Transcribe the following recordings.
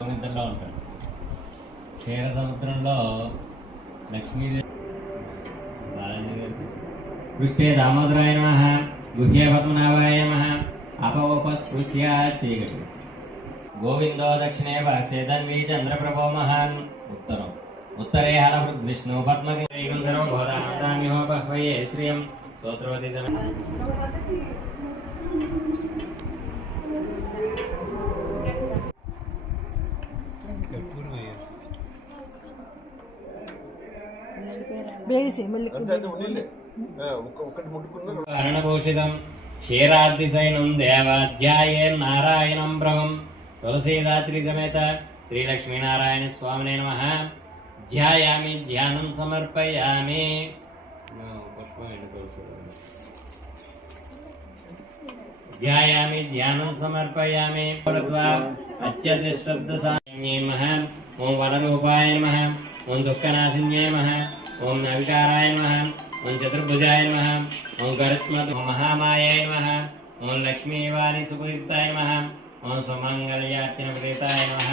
సముద్రంలో ఉంటాడు. క్షీర సముద్రంలో లక్ష్మీదేవి పృష్ఠే దామోదరాయ నమః గుహ్య పద్మనాభాయ నమః అపోపస్పృశ్య చీకటి గోవిందో దక్షిణే భాష్యేదన్వీ చంద్రప్రభో మహాన్ ఉత్తరం ఉత్తరే హలవృద్ విష్ణు పద్మగిరీగం సర్వభూతానామిహోపహ్వయే శ్రియం స్తోత్రవతి సమ అరణభూషితం క్షీరాద్రిశైనం దేవాధ్యాయేన్నారాయణం బ్రహ్మం తులసీదాత్రి సమేత శ్రీ లక్ష్మీనారాయణ స్వామినే నమః. ధ్యాయామి ధ్యానం సమర్పయామి. పుష్పం ధ్యాయామి ధ్యానం సమర్పయామి. అత్యతిష్టబ్దసామ్యే నమః. ఓం వరరూపాయ నమః. ఓం దుఃఖనాశిన్యాయ నమః. ఓం నవికారాయ నమః. ఓం చతుర్భుజాయ నమః. ఓం గరుత్మత్ మహామాయాయ నమః. ఓం లక్ష్మీవాణి సుపూజితాయ నమః. ఓం సౌమంగళ్యార్చన ప్రీతాయ నమః.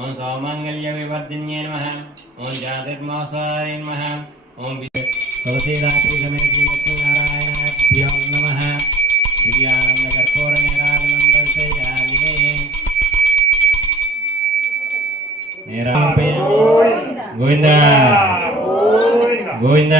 ఓం సౌమంగళ్య వివర్ధిన్యే నమః. ఓం జాతిర్మోసాయ నమః. ఓం తులసీదాత్రి సమేత శ్రీ లక్ష్మీనారాయణాభ్యో నమః. దివ్యానంద కర్పూర నీరాజనం దర్శయామి. గోవింద గోవింద.